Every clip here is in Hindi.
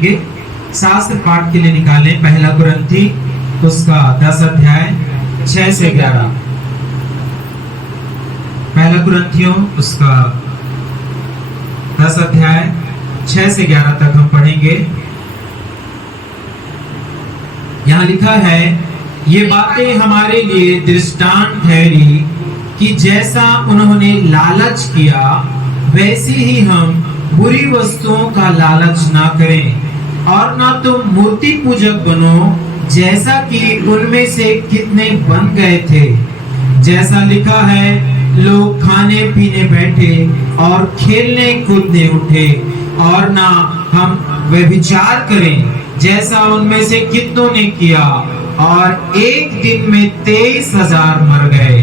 पढ़ेंगे। शास्त्र पाठ के लिए निकालें पहला कुरिन्थी उसका 10 अध्याय 6 से 11। पहला कुरिन्थियों उसका 10 अध्याय 6 से 11 तक हम पढ़ेंगे। यहाँ लिखा है, ये बातें हमारे लिए दृष्टांत ठहरी कि जैसा उन्होंने लालच किया वैसे ही हम बुरी वस्तुओं का लालच ना करें, और ना तुम मूर्ति पूजक बनो जैसा कि उनमें से कितने बन गए थे। जैसा लिखा है, लोग खाने पीने बैठे और खेलने कूदने उठे, और ना हम व्यभिचार करें जैसा उनमें से कितनों ने किया, और एक दिन में 23,000 मर गए।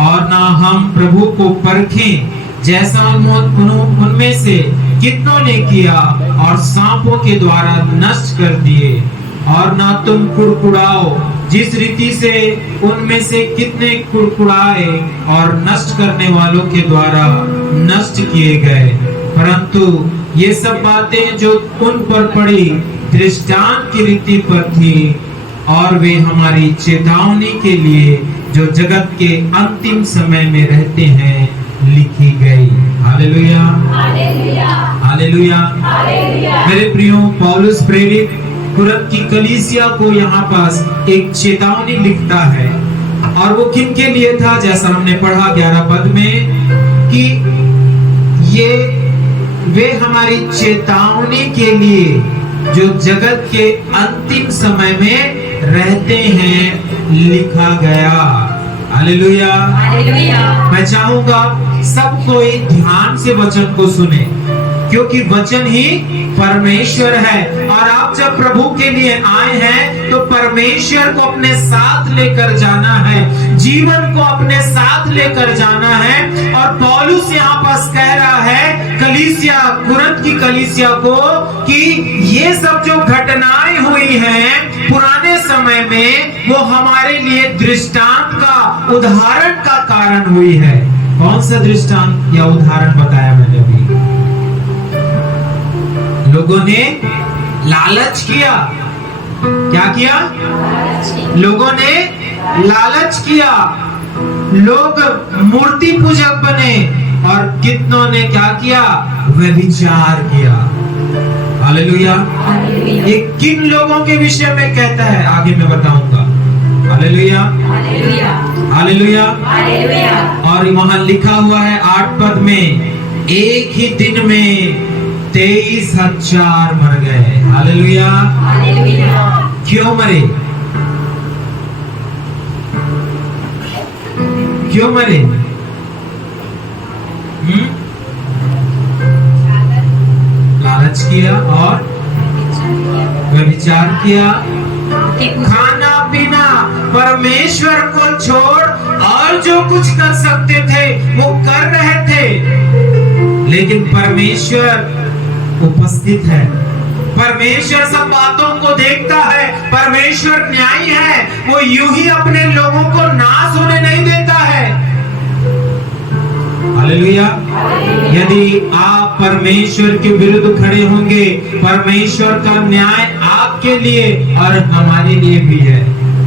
और ना हम प्रभु को परखें जैसा उनमें से कितनों ने किया और सांपों के द्वारा नष्ट कर दिए। और ना तुम कुड़कुड़ाओ जिस रीति से उनमें से कितने कुड़कुड़ाए और नष्ट करने वालों के द्वारा नष्ट किए गए। परंतु ये सब बातें जो उन पर पड़ी दृष्टांत की रीति पर थी, और वे हमारी चेतावनी के लिए जो जगत के अंतिम समय में रहते हैं लिखी गई। Hallelujah, hallelujah, hallelujah, hallelujah. मेरे प्रियो, पौलुस प्रेरित कुरिन्थ की कलीसिया को यहाँ पास एक चेतावनी लिखता है, और वो किन के लिए था? जैसा हमने पढ़ा 11 पद में कि ये वे हमारी चेतावनी के लिए जो जगत के अंतिम समय में रहते हैं लिखा गया। Hallelujah, hallelujah. मैं चाहूंगा सब कोई ध्यान से वचन को सुने, क्योंकि वचन ही परमेश्वर है। और आप जब प्रभु के लिए आए हैं तो परमेश्वर को अपने साथ लेकर जाना है, जीवन को अपने साथ लेकर जाना है। और पौलुस यहाँ पास कह रहा है कलीसिया, कुरिन्थ की कलीसिया को, कि ये सब जो घटनाएं हुई हैं पुराने समय में, वो हमारे लिए दृष्टांत का, उदाहरण का कारण हुई है। कौन सा दृष्टांत या उदाहरण बताया मैंने अभी? लोगों ने लालच किया। क्या किया? लोगों ने लालच किया। लोग मूर्ति पूजक बने, और कितनों ने क्या किया? व्यभिचार किया। हालेलुया। ये किन लोगों के विषय में कहता है आगे मैं बताऊंगा। Hallelujah, hallelujah, hallelujah, hallelujah. और वहां लिखा हुआ है 8 पद में, एक ही दिन में 23,000 मर गए। Hallelujah, hallelujah. क्यों मरे? क्यों मरे? लालच किया और व्यभिचार किया, खाना पीना परमेश्वर को छोड़ और जो कुछ कर सकते थे वो कर रहे थे। लेकिन परमेश्वर उपस्थित है, परमेश्वर सब बातों को देखता है, परमेश्वर न्यायी है। वो यूं ही अपने लोगों को नाश होने नहीं देता है। हालेलुया। यदि आप परमेश्वर के विरुद्ध खड़े होंगे, परमेश्वर का न्याय आपके लिए और हमारे लिए भी है।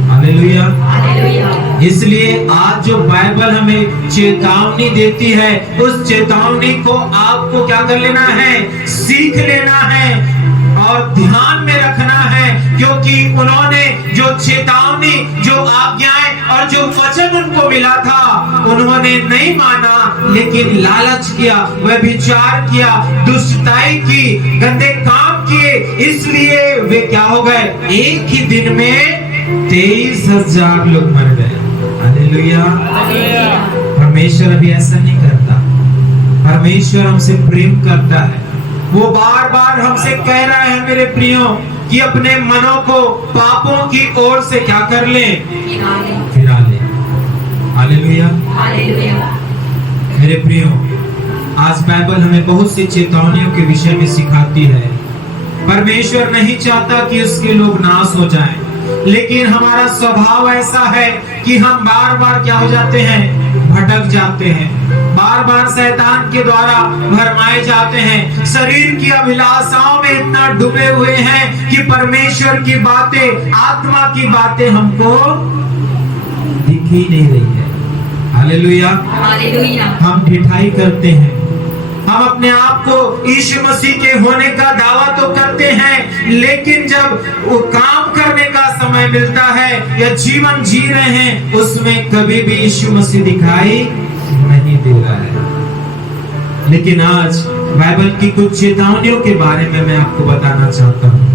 हालेलुया। इसलिए आज जो बाइबल हमें चेतावनी देती है, उस चेतावनी को आपको क्या कर लेना है? सीख लेना है और ध्यान में रखना है, क्योंकि उन्होंने जो चेतावनी, जो आज्ञाएं और जो वचन उनको मिला था, उन्होंने नहीं माना, लेकिन लालच किया, व्यभिचार किया, दुष्टताई की, गंदे काम किए। इसलिए वे क्या हो गए? एक ही दिन में 23,000 लोग मर गए। हालेलुया। परमेश्वर अभी ऐसा नहीं करता। परमेश्वर हमसे प्रेम करता है। वो बार बार हमसे कह रहा है मेरे प्रियो, कि अपने मनों को पापों की ओर से क्या कर लें? फिरा लें। Hallelujah, hallelujah. मेरे प्रियो, आज बाइबल हमें बहुत सी चेतावनियों के विषय में सिखाती है। परमेश्वर नहीं चाहता कि उसके लोग नाश हो जाएं, लेकिन हमारा स्वभाव ऐसा है कि हम बार बार क्या हो जाते हैं? भटक जाते हैं। बार बार शैतान के द्वारा भरमाए जाते हैं, शरीर की अभिलाषाओं में इतना डूबे हुए हैं कि परमेश्वर की बातें, आत्मा की बातें हमको दिख ही नहीं रही है। Hallelujah, hallelujah. हम ढिठाई करते हैं, हम अपने आप को यीशु मसीह के होने का दावा तो करते हैं, लेकिन जब वो काम करने का समय मिलता है या जीवन जी रहे हैं, उसमें कभी भी यीशु मसीह दिखाई नहीं दे रहा है। लेकिन आज बाइबल की कुछ चेतावनियों के बारे में मैं आपको बताना चाहता हूँ।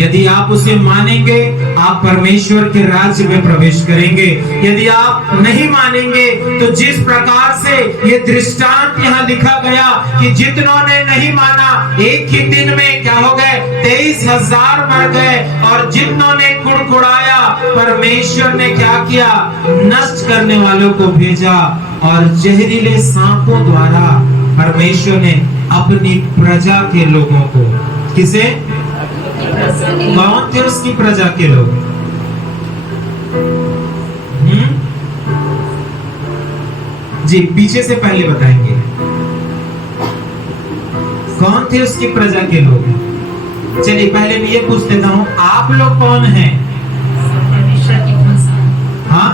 यदि आप उसे मानेंगे, आप परमेश्वर के राज्य में प्रवेश करेंगे। यदि आप नहीं मानेंगे, तो जिस प्रकार से ये दृष्टांत यहाँ लिखा गया कि जितनों ने नहीं माना, एक ही दिन में क्या हो गए, 23,000 मर गए, और जितनों ने कुड़कुड़ाया, परमेश्वर ने क्या किया, नष्ट करने वालों को भेजा, और जहरीले सांपों द्वारा परमेश्वर ने अपनी प्रजा के लोगों को, किसे, कौन थे उसकी प्रजा के लोग? जी, पीछे से पहले बताएंगे कौन थे उसकी प्रजा के लोग। चलिए पहले मैं ये पूछ देता हूँ, आप लोग कौन हैं? परमेश्वर की प्रजा। हाँ,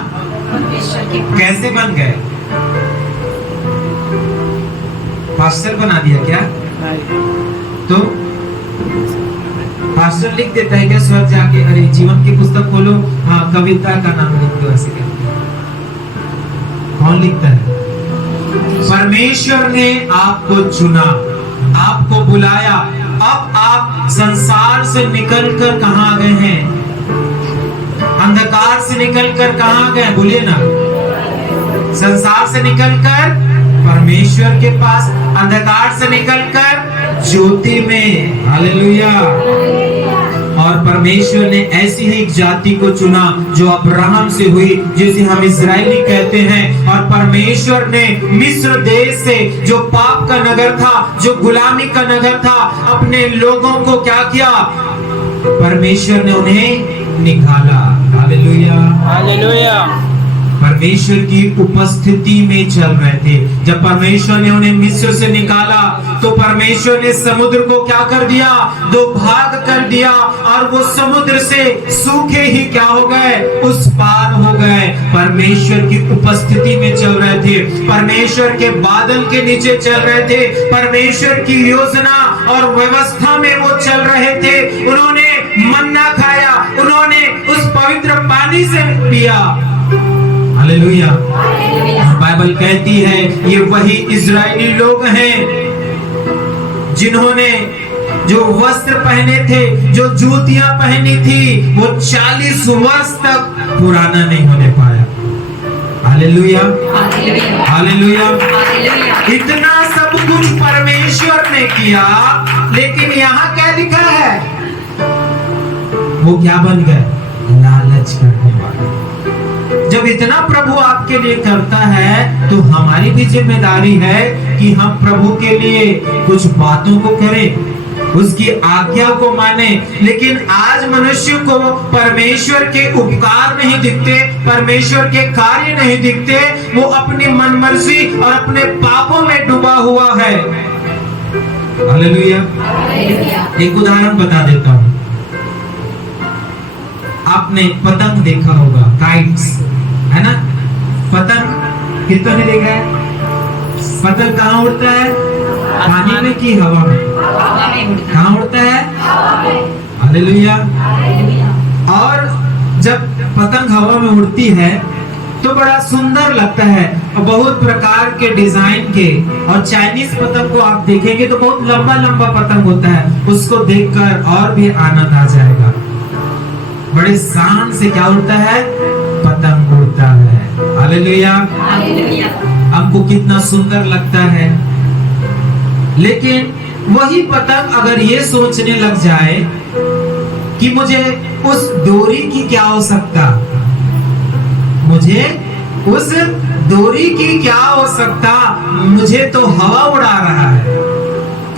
परमेश्वर की प्रजा। कैसे बन गए? पास्टर बना दिया क्या? तो पास्टर लिख देता है क्या स्वर्ग जाके, अरे जीवन की पुस्तक खोलो, हाँ कविता का नाम लिख दो, ऐसे क्या? कौन लिखता है? परमेश्वर ने आपको चुना, आपको बुलाया। अब आप संसार से निकलकर कहां आ गए हैं? अंधकार से निकलकर कहां आ गए? बोलिए ना, संसार से निकलकर परमेश्वर के पास, अंधकार से निकलकर ज्योति में। हालेलुया। और परमेश्वर ने ऐसी ही एक जाति को चुना जो अब्राहम से हुई, जिसे हम इजरायली कहते हैं। और परमेश्वर ने मिस्र देश से, जो पाप का नगर था, जो गुलामी का नगर था, अपने लोगों को क्या किया? परमेश्वर ने उन्हें निकाला। Hallelujah, hallelujah. परमेश्वर की उपस्थिति में चल रहे थे। जब परमेश्वर ने उन्हें मिस्र से निकाला, तो परमेश्वर ने समुद्र को क्या कर दिया? दो भाग कर दिया, और वो समुद्र से सूखे ही क्या हो गए? उस पार हो गए। परमेश्वर की उपस्थिति में चल रहे थे, परमेश्वर के बादल के नीचे चल रहे थे, परमेश्वर की योजना और व्यवस्था में वो चल रहे थे। उन्होंने मन्ना खाया, उन्होंने उस पवित्र पानी से पिया। हालेलुया। बाइबल कहती है ये वही इजरायली लोग हैं जिन्होंने जो वस्त्र पहने थे, जो जूतियां पहनी थी, वो 40 वर्ष तक पुराना नहीं होने पाया। Hallelujah, hallelujah. इतना सब कुछ परमेश्वर ने किया, लेकिन यहाँ क्या लिखा है? वो क्या बन गए? लालच करने वाले। जब इतना प्रभु आपके लिए करता है, तो हमारी भी जिम्मेदारी है कि हम प्रभु के लिए कुछ बातों को करें, उसकी आज्ञा को माने। लेकिन आज मनुष्य को परमेश्वर के उपकार नहीं दिखते, परमेश्वर के कार्य नहीं दिखते, वो अपनी मनमर्जी और अपने पापों में डूबा हुआ है। हालेलुया। एक उदाहरण बता देता हूँ। आपने पतंग देखा होगा, काइट्स, है ना? पतंग कितने ने देखा है? पतंग कहाँ उड़ता है? पानी में कि हवा में? कहाँ उड़ता है? हालेलुया। और जब पतंग हवा में उड़ती है तो बड़ा सुंदर लगता है, और बहुत प्रकार के डिजाइन के। और चाइनीज पतंग को आप देखेंगे तो बहुत लंबा लंबा पतंग होता है, उसको देखकर और भी आनंद आ जाएगा। बड़े शान से क्या उड़ता है? पतंग उड़ता है। हालेलुया। हमको कितना सुंदर लगता है। लेकिन वही पतंग अगर ये सोचने लग जाए कि मुझे उस डोरी की क्या आवश्यकता, मुझे उस डोरी की क्या आवश्यकता, मुझे तो हवा उड़ा रहा है।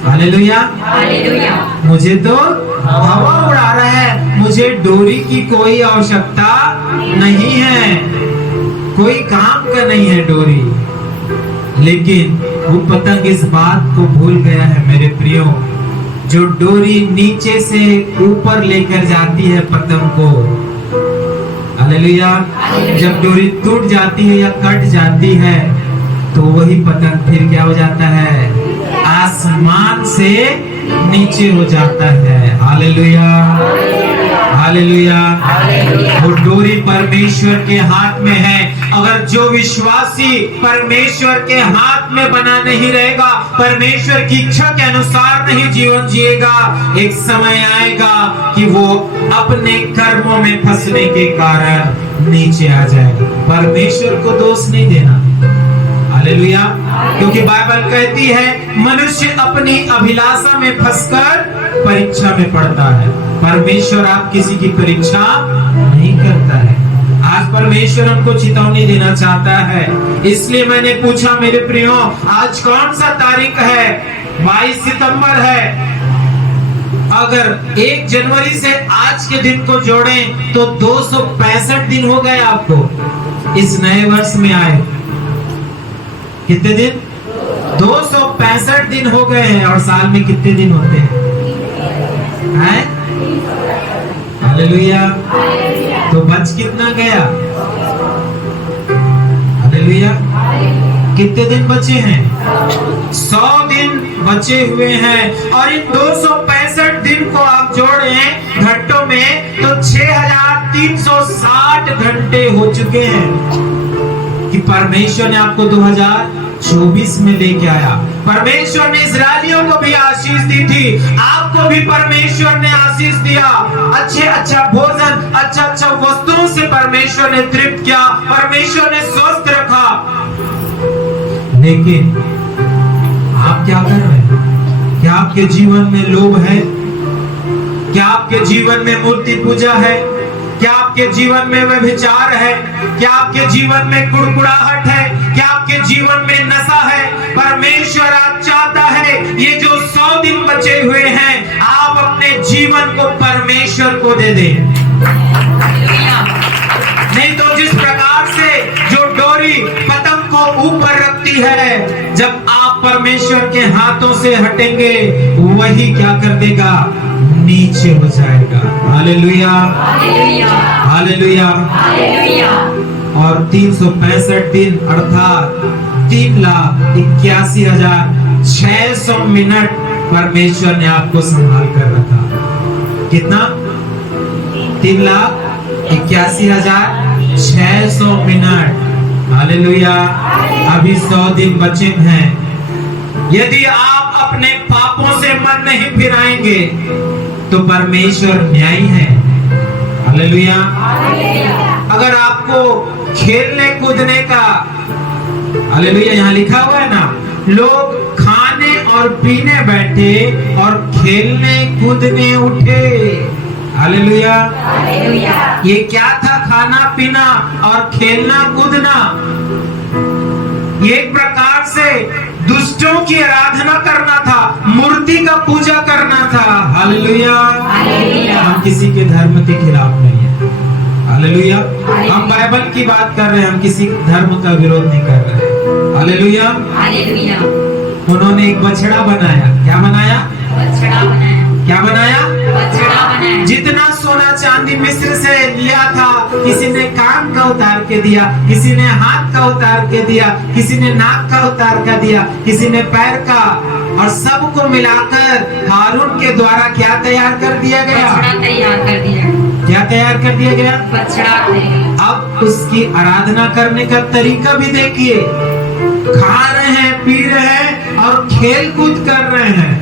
Hallelujah, hallelujah. मुझे तो हवा उड़ा रहा है, मुझे डोरी की कोई आवश्यकता नहीं है, कोई काम का नहीं है डोरी। लेकिन वो पतंग इस बात को भूल गया है मेरे प्रियो, जो डोरी नीचे से ऊपर लेकर जाती है पतंग को, हालेलुया, जब डोरी टूट जाती है या कट जाती है तो वही पतंग फिर क्या हो जाता है, आसमान से नीचे हो जाता है। Hallelujah, hallelujah. वो डोरी परमेश्वर के हाथ में है। अगर जो विश्वासी परमेश्वर के हाथ में बना नहीं रहेगा, परमेश्वर की इच्छा के अनुसार नहीं जीवन जिएगा, एक समय आएगा कि वो अपने कर्मों में फंसने के कारण नीचे आ जाएगा। परमेश्वर को दोष नहीं देना, हालेलुया, क्योंकि बाइबल कहती है मनुष्य अपनी अभिलाषा में फंसकर परीक्षा में पड़ता है। परमेश्वर आप किसी की परीक्षा नहीं करता है। आज परमेश्वर हमको चेतावनी देना चाहता है, इसलिए मैंने पूछा मेरे प्रियो, आज कौन सा तारीख है? 22 सितंबर है। अगर 1 जनवरी से आज के दिन को जोड़ें तो 265 दिन हो गए आपको इस नए वर्ष में आए। कितने दिन? 265 दिन हो गए हैं। और साल में कितने दिन होते हैं? हालेलुया। तो बच कितना गया? हालेलुया। कितने दिन बचे हैं? 100 दिन बचे हुए हैं। और इन 265 दिन को आप जोड़ें घंटों में तो 6360 घंटे हो चुके हैं कि परमेश्वर ने आपको 2024 में लेके आया। परमेश्वर ने इस्राएलियों को भी आशीष दी थी, आपको भी परमेश्वर ने आशीष दिया। अच्छा भोजन, अच्छा वस्तुओं से परमेश्वर ने तृप्त किया, परमेश्वर ने स्वस्थ रखा। लेकिन आप क्या कर रहे हैं? क्या आपके जीवन में लोभ है? क्या आपके जीवन में मूर्ति पूजा है? क्या आपके जीवन में व्यभिचार है? क्या आपके जीवन में कुड़कुड़ाहट है? क्या आपके जीवन में नशा है? परमेश्वर आप चाहता है ये जो 100 दिन बचे हुए हैं आप अपने जीवन को परमेश्वर को दे दें। नहीं तो जिस प्रकार से जो डोरी पतंग को ऊपर रखती है, जब आप परमेश्वर के हाथों से हटेंगे वही क्या कर देगा? नीचे हो जाएगा। Hallelujah, hallelujah. और 365 दिन अर्थात 3,81,600 मिनट परमेश्वर ने आपको संभाल कर रखा। कितना? 3,81,600 मिनट। हालेलुया। अभी 100 दिन बचे हैं। यदि आप अपने पापों से मन नहीं फिराएंगे तो परमेश्वर न्यायी है। हालेलुया। अगर आपको खेलने कूदने का, हालेलुया, यहाँ लिखा हुआ है ना, लोग खाने और पीने बैठे और खेलने कूदने उठे। हालेलुया। ये क्या था? खाना पीना और खेलना कूदना। ये एक प्रकार से दुष्टों की आराधना करना था, मूर्ति का पूजा करना था। हालेलुया। हम किसी के धर्म के खिलाफ नहीं है। हालेलुया। हम बाइबल की बात कर रहे हैं, हम किसी धर्म का विरोध नहीं कर रहे हैं। हालेलुया। उन्होंने एक बछड़ा बनाया। क्या बनाया? बछड़ा बनाया। क्या बनाया? बछड़ा बनाया। जितना सोना चांदी मिस्र से लिया था, किसी ने कान का उतार के दिया, किसी ने हाथ का उतार के दिया, किसी ने नाक का उतार कर दिया, किसी ने पैर का, और सबको मिलाकर हारून के द्वारा क्या तैयार कर दिया गया? बछड़ा तैयार कर दिया। क्या तैयार कर दिया गया? बछड़ा। अब उसकी आराधना करने का तरीका भी देखिए, खा रहे हैं, पी रहे हैं और खेल कूद कर रहे हैं।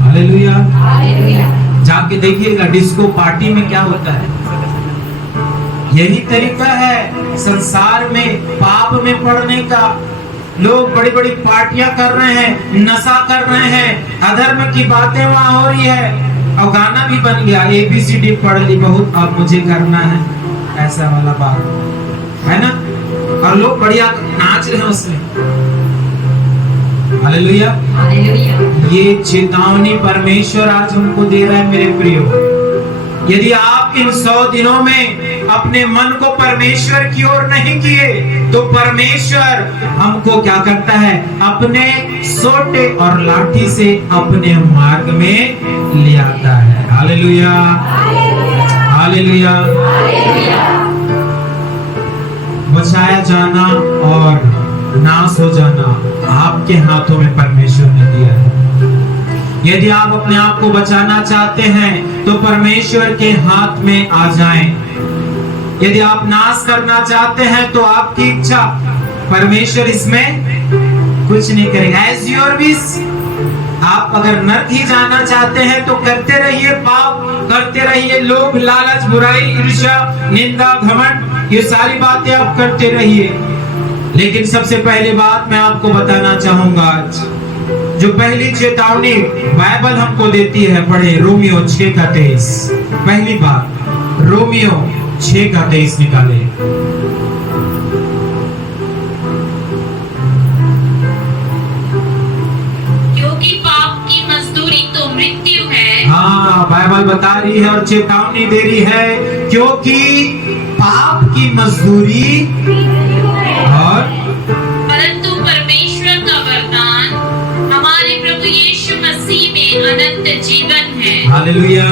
हालेलुया। जाके देखिएगा डिस्को पार्टी में क्या होता है। यही तरीका है संसार में पाप में पड़ने का। लोग बड़ी बड़ी पार्टियां कर रहे हैं, नशा कर रहे हैं, अधर्म की बातें वहां हो रही है, और गाना भी बन गया, ABCD पढ़ ली बहुत, अब मुझे करना है, ऐसा वाला बात है ना। और लोग बढ़िया नाच रहे हैं उसमें। हालेलुया। ये चेतावनी परमेश्वर आज हमको दे रहा है मेरे प्रियो। यदि आप इन 100 दिनों में अपने मन को परमेश्वर की ओर नहीं किए, तो परमेश्वर हमको क्या करता है, अपने सोटे और लाठी से अपने मार्ग में ले आता है। Hallelujah, hallelujah. बचाया जाना और नाश हो जाना आपके हाथों में परमेश्वर ने दिया है। यदि आप अपने आप को बचाना चाहते हैं तो परमेश्वर के हाथ में आ जाएं। यदि आप नाश करना चाहते हैं तो आपकी इच्छा, परमेश्वर इसमें कुछ नहीं करेगा। As your wish. आप अगर नरक ही जाना चाहते हैं तो करते रहिए, पाप करते रहिए, लोभ, लालच, बुराई, ईर्ष्या, निंदा, घमंड, ये सारी बातें आप करते रहिए। लेकिन सबसे पहली बात मैं आपको बताना चाहूंगा आज, जो पहली चेतावनी बाइबल हमको देती है, पढ़े रोमियो 6:23। पहली बात रोमियो 6:23 निकाले। क्योंकि पाप की मजदूरी तो मृत्यु है। हाँ, बाइबल बता रही है और चेतावनी दे रही है, क्योंकि पाप की मजदूरी और परंतु परमेश्वर का वरदान हमारे प्रभु यीशु मसीह में अनंत जीवन है। हालेलुया।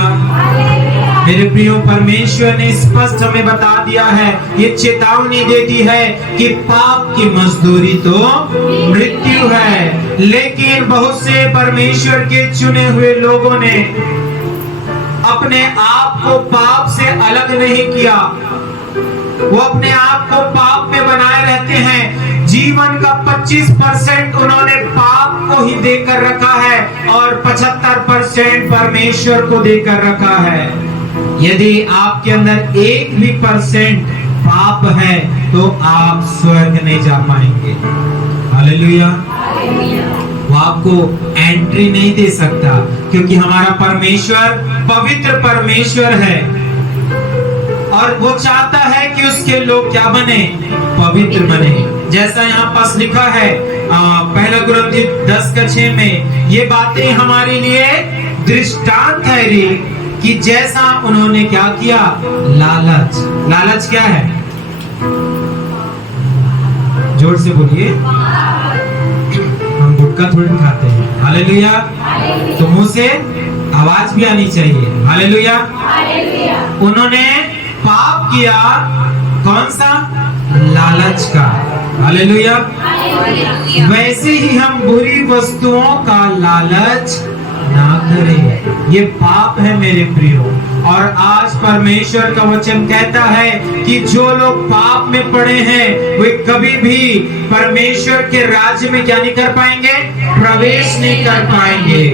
मेरे प्रियो, परमेश्वर ने स्पष्ट हमें बता दिया है, ये चेतावनी दे दी है कि पाप की मजदूरी तो मृत्यु है। लेकिन बहुत से परमेश्वर के चुने हुए लोगों ने अपने आप को पाप से अलग नहीं किया, वो अपने आप को पाप में बनाए रहते हैं। जीवन का 25% उन्होंने पाप को ही देकर रखा है और 75% परमेश्वर को देकर रखा है। यदि आपके अंदर 1 भी % पाप है तो आप स्वर्ग नहीं जा पाएंगे। हालेलुया। वो आपको एंट्री नहीं दे सकता, क्योंकि हमारा परमेश्वर पवित्र परमेश्वर है और वो चाहता है कि उसके लोग क्या बने, पवित्र बने। जैसा यहाँ पास लिखा है 1 कुरिन्थियों 10:6 में, ये बातें हमारे लिए दृष्टांत ठहरी कि जैसा उन्होंने क्या किया, लालच। लालच क्या है, जोर से बोलिए। हम गुटखा थोड़ी खाते हैं। हालेलुया। तो मुंह से आवाज भी आनी चाहिए। हालेलुया। उन्होंने पाप किया, कौन सा, लालच का। हालेलुया। वैसे ही हम बुरी वस्तुओं का लालच ना करें, ये पाप है मेरे प्रियो। और आज परमेश्वर का वचन कहता है कि जो लोग पाप में पड़े हैं वे कभी भी परमेश्वर के राज्य में क्या नहीं कर पाएंगे, प्रवेश नहीं कर पाएंगे।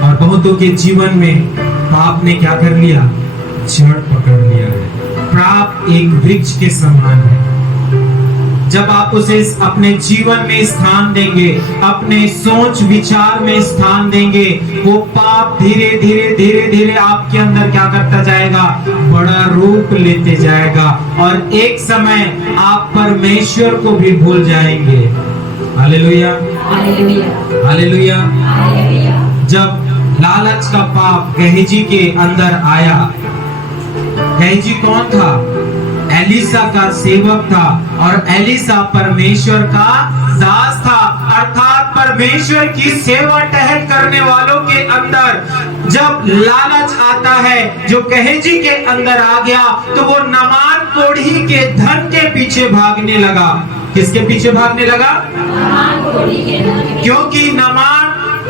और बहुतों के जीवन में पाप ने क्या कर लिया, जड़ पकड़ लिया है। पाप एक वृक्ष के समान है। जब आप उसे अपने जीवन में स्थान देंगे, अपने सोच विचार में स्थान देंगे, वो पाप धीरे धीरे धीरे धीरे आपके अंदर क्या करता जाएगा, बड़ा रूप लेते जाएगा और एक समय आप परमेश्वर को भी भूल जाएंगे। Hallelujah, hallelujah. जब लालच का पाप गेहजी के अंदर आया, गेहजी कौन था, एलिसा का सेवक था और एलिसा परमेश्वर का दास था। अर्थात परमेश्वर की सेवा टहल करने वालों के अंदर जब लालच आता है, जो गेहजी के अंदर आ गया, तो वो नामान कोढ़ी के धन के पीछे भागने लगा। किसके पीछे भागने लगा, क्योंकि नामान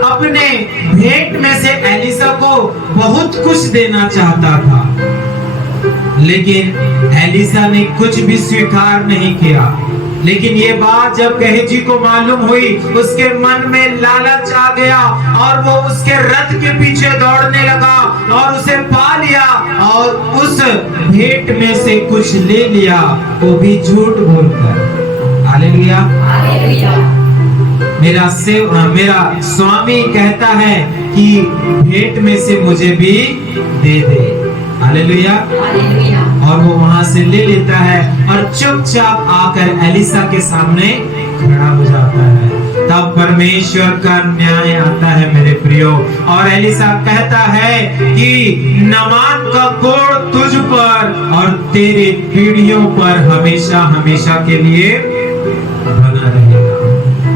अपने भेंट में से एलिसा को बहुत कुछ देना चाहता था, लेकिन एलिसा ने कुछ भी स्वीकार नहीं किया। लेकिन ये बात जब गेहजी को मालूम हुई, उसके मन में लालच आ गया और वो उसके रथ के पीछे दौड़ने लगा और उसे पा लिया और उस भेंट में से कुछ ले लिया, वो भी झूठ बोलकर। हालेलुया। मेरा स्वामी कहता है कि भेंट में से मुझे भी दे दे। हालेलुया। और वो वहां से ले लेता है और चुपचाप आकर एलिसा के सामने खड़ा हो जाता है। तब परमेश्वर का न्याय आता है मेरे प्रियो। और एलिसा कहता है कि नामान का कोड़ तुझ पर और तेरे पीढ़ियों पर हमेशा हमेशा के लिए बना रहेगा।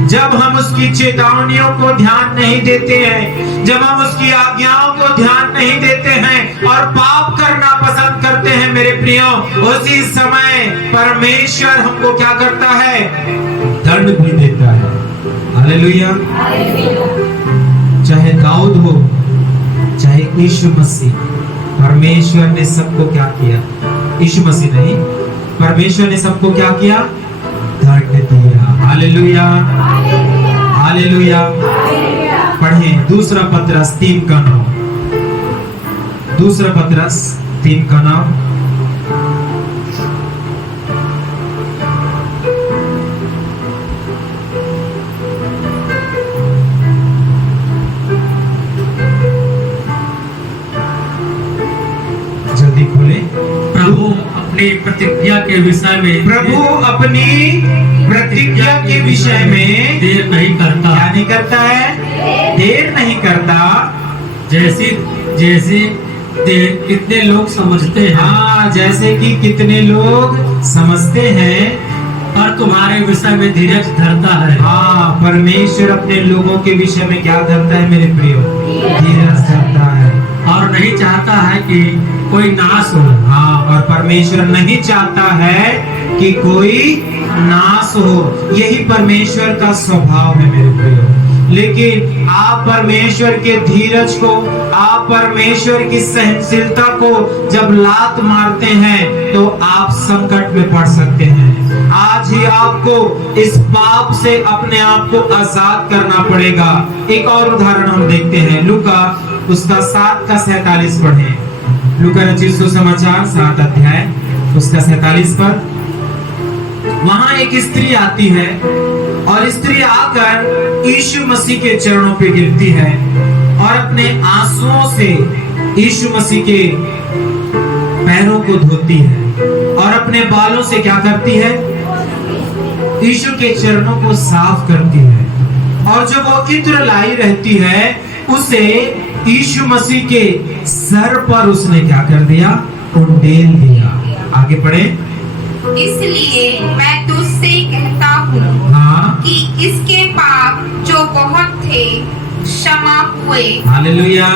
जब हम उसकी चेतावनियों को ध्यान नहीं देते हैं, जब हम उसकी आज्ञाओं को ध्यान नहीं देते हैं और पाप करना पसंद करते हैं मेरे प्रियो, उसी समय परमेश्वर हमको क्या करता है? दंड भी देता है। हालेलुया। चाहे दाऊद हो, चाहे यीशु मसीह, परमेश्वर ने सबको क्या किया? यीशु मसीह नहीं, परमेश्वर ने सबको क्या किया? दंड दिया। Hallelujah, hallelujah. पढ़ें दूसरा पतरस 3:9। दूसरा पतरस 3:9। जल्दी खोले। प्रभु अपनी प्रतिज्ञा के विषय में प्रभु अपनी प्रतिज्ञा के विषय में देर नहीं करता। क्या नहीं करता है? देर नहीं करता। जैसे जैसे कितने लोग समझते हैं, हाँ, जैसे कि कितने लोग समझते हैं, पर तुम्हारे विषय में धीरज धरता है। हाँ, परमेश्वर अपने लोगों के विषय में क्या धरता है मेरे प्रियो? धीरज धरता है। और नहीं चाहता है कि कोई नाश हो। हाँ, और परमेश्वर नहीं चाहता है कि कोई नाश हो। यही परमेश्वर का स्वभाव है मेरे प्रियो। लेकिन आप परमेश्वर के धीरज को, आप परमेश्वर की सहनशीलता को जब लात मारते हैं तो आप संकट में पड़ सकते हैं। आज ही आपको इस पाप से अपने आप को आजाद करना पड़ेगा। एक और उदाहरण हम देखते हैं, लूका उसका 7:47 पढ़ें। लूका रचित सुसमाचार 7 अध्याय उसका 47 पर। वहां एक स्त्री आती है और स्त्री आकर यीशु मसीह के चरणों पे गिरती है और अपने आंसुओं से यीशु मसीह के पैरों को धोती है और अपने बालों से क्या करती है? यीशु के चरणों को साफ करती है। और जो वो इत्र लाई रहती है उसे यीशु मसीह के सर पर उसने क्या कर दिया? उंडेल दिया। आगे पढ़े। इसलिए मैं तुझसे कहता हूँ हाँ, कि इसके पाप जो बहुत थे क्षमा हुए। हालेलुया।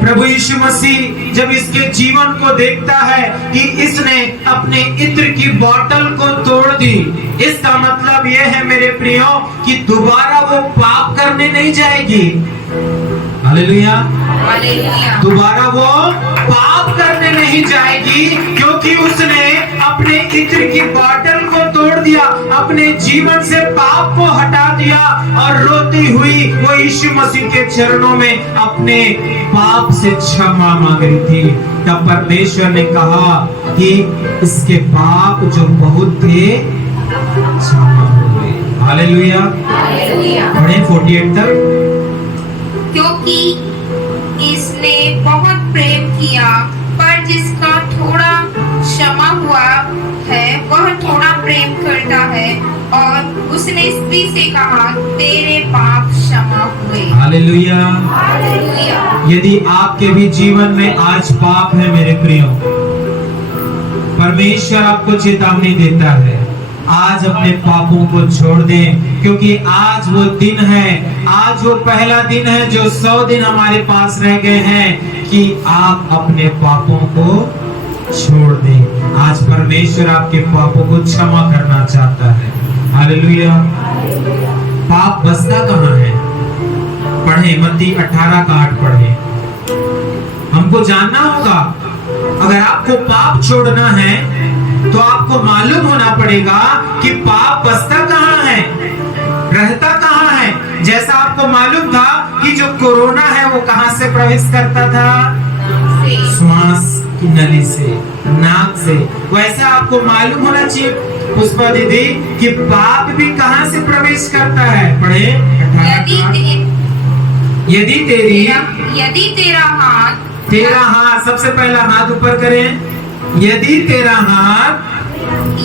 प्रभु यीशु मसीह जब इसके जीवन को देखता है कि इसने अपने इत्र की बोतल को तोड़ दी, इसका मतलब यह है मेरे प्रियो कि दोबारा वो पाप करने नहीं जाएगी। हालेलुया। हालेलुया। दोबारा वो पाप करने नहीं जाएगी, क्योंकि उसने अपने इत्र की बोतल को तोड़ दिया, अपने जीवन से पाप को हटा दिया और रोती हुई वो यीशु मसीह के चरणों में अपने पाप से क्षमा मांग रही थी। तब परमेश्वर ने कहा कि इसके पाप जो बहुत थे क्षमा हो गए। हालेलुया। हालेलुया। पढ़ें 48 तक। क्योंकि इसने बहुत प्रेम किया, पर जिसका थोड़ा क्षमा हुआ है वह थोड़ा प्रेम करता है। और उसने स्त्री से कहा, तेरे पाप क्षमा हुए। हालेलुया। हालेलुया। यदि आपके भी जीवन में आज पाप है मेरे प्रियो, परमेश्वर आपको चेतावनी देता है, आज अपने पापों को छोड़ दें, क्योंकि आज वो दिन है, आज वो पहला दिन है जो 100 दिन हमारे पास रह गए हैं कि आप अपने पापों को छोड़ दें। आज परमेश्वर आपके पापों को क्षमा करना चाहता है। हालेलुया। पाप बसता कहाँ है? पढ़े मत्ती 18:8 पढ़े। हमको जानना होगा, अगर आपको पाप छोड़ना है तो आपको मालूम होना पड़ेगा कि पाप बसता कहाँ है, रहता कहाँ है। जैसा आपको मालूम था कि जो कोरोना है वो कहाँ से प्रवेश करता था? श्वास की नली से, नाक से। वैसा आपको मालूम होना चाहिए पुष्पा दीदी कि पाप भी कहाँ से प्रवेश करता है। पढ़े 18 यदि तेरा हाथ सबसे पहला हाथ ऊपर करें। यदि तेरा हाथ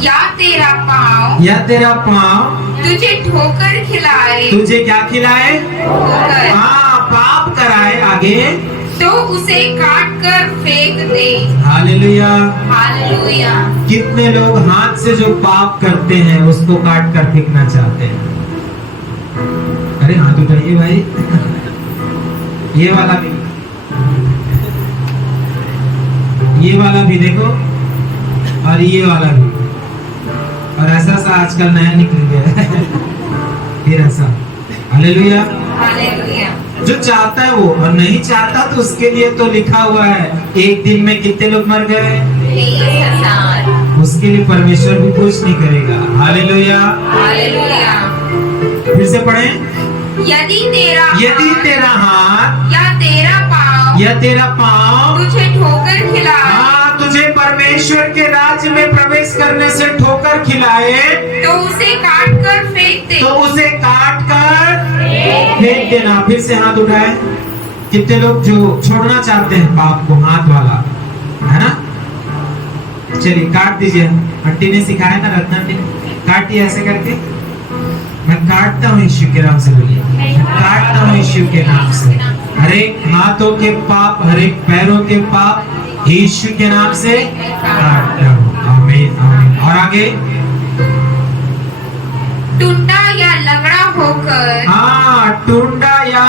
या तेरा पाँव या तेरा पाँव तुझे ठोकर खिलाए, तुझे क्या खिलाए? ठोकर, हाँ, पाप कराए। आगे तो उसे काट कर फेंक दे। हालेलुया। हालेलुया। कितने लोग हाथ से जो पाप करते हैं उसको काट कर फेंकना चाहते हैं? अरे हाथ उठाइए भाई। ये वाला भी, ये वाला भी देखो, और ये वाला भी, और ऐसा सा आजकल नया निकल गया है। फिर ऐसा। हालेलुया। हालेलुया। जो चाहता है वो, और नहीं चाहता तो उसके लिए तो लिखा हुआ है, एक दिन में कितने लोग मर गए, 23,000। उसके लिए परमेश्वर भी कुछ नहीं करेगा। हालेलुया। हालेलुया। फिर से पढ़ें। यदि तेरा हाथ या तेरा पाँव तुझे ठोकर खिलाए, हाँ, तुझे परमेश्वर के राज्य में प्रवेश करने से ठोकर खिलाए, तो उसे काट कर फेंक दे। तो उसे काट कर फेंक देना। फिर से हाथ उठाए। कितने लोग जो छोड़ना चाहते हैं पाप को, हाथ वाला, है ना? चलिए काट दीजिए। आंटी ने सिखाया ना, रत्ना आंटी ने, काटिए ऐसे करके। मैं काटता हूँ यीशु के नाम से, बोलिए काटता हूँ यीशु के नाम से हर एक हाथों के पाप, हर एक पैरों के पाप यीशु के नाम से काटता हूँ। आमीन आमीन। और आगे टुंडा या लंगड़ा होकर, हाँ, टुंडा या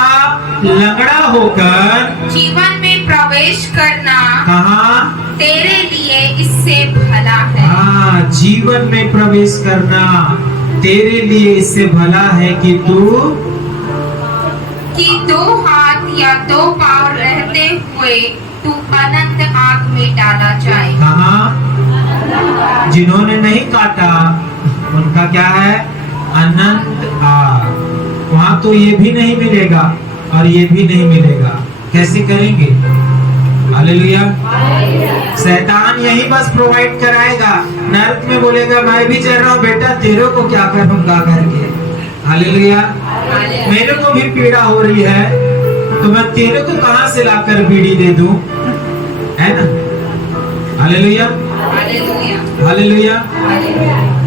लंगड़ा होकर जीवन में प्रवेश करना कहाँ? तेरे लिए इससे भला है। हाँ, जीवन में प्रवेश करना तेरे लिए इससे भला है कि दो हाथ या दो पांव रहते हुए तू अनंत आग में डाला जाए। कहाँ? जिन्होंने नहीं काटा उनका क्या है? अनंत आग। वहां तो ये भी नहीं मिलेगा और ये भी नहीं मिलेगा। कैसे करेंगे? हालेलुया। शैतान यही बस प्रोवाइड कराएगा। नरक में बोलेगा मैं भी चल रहा हूँ बेटा, तेरे को क्या करूँगा करके। हालेलुया। मेरे को भी पीड़ा हो रही है, तो मैं तेरे को कहां से लाकर बीड़ी दे दूं, है ना? हालेलुया। हालेलुया।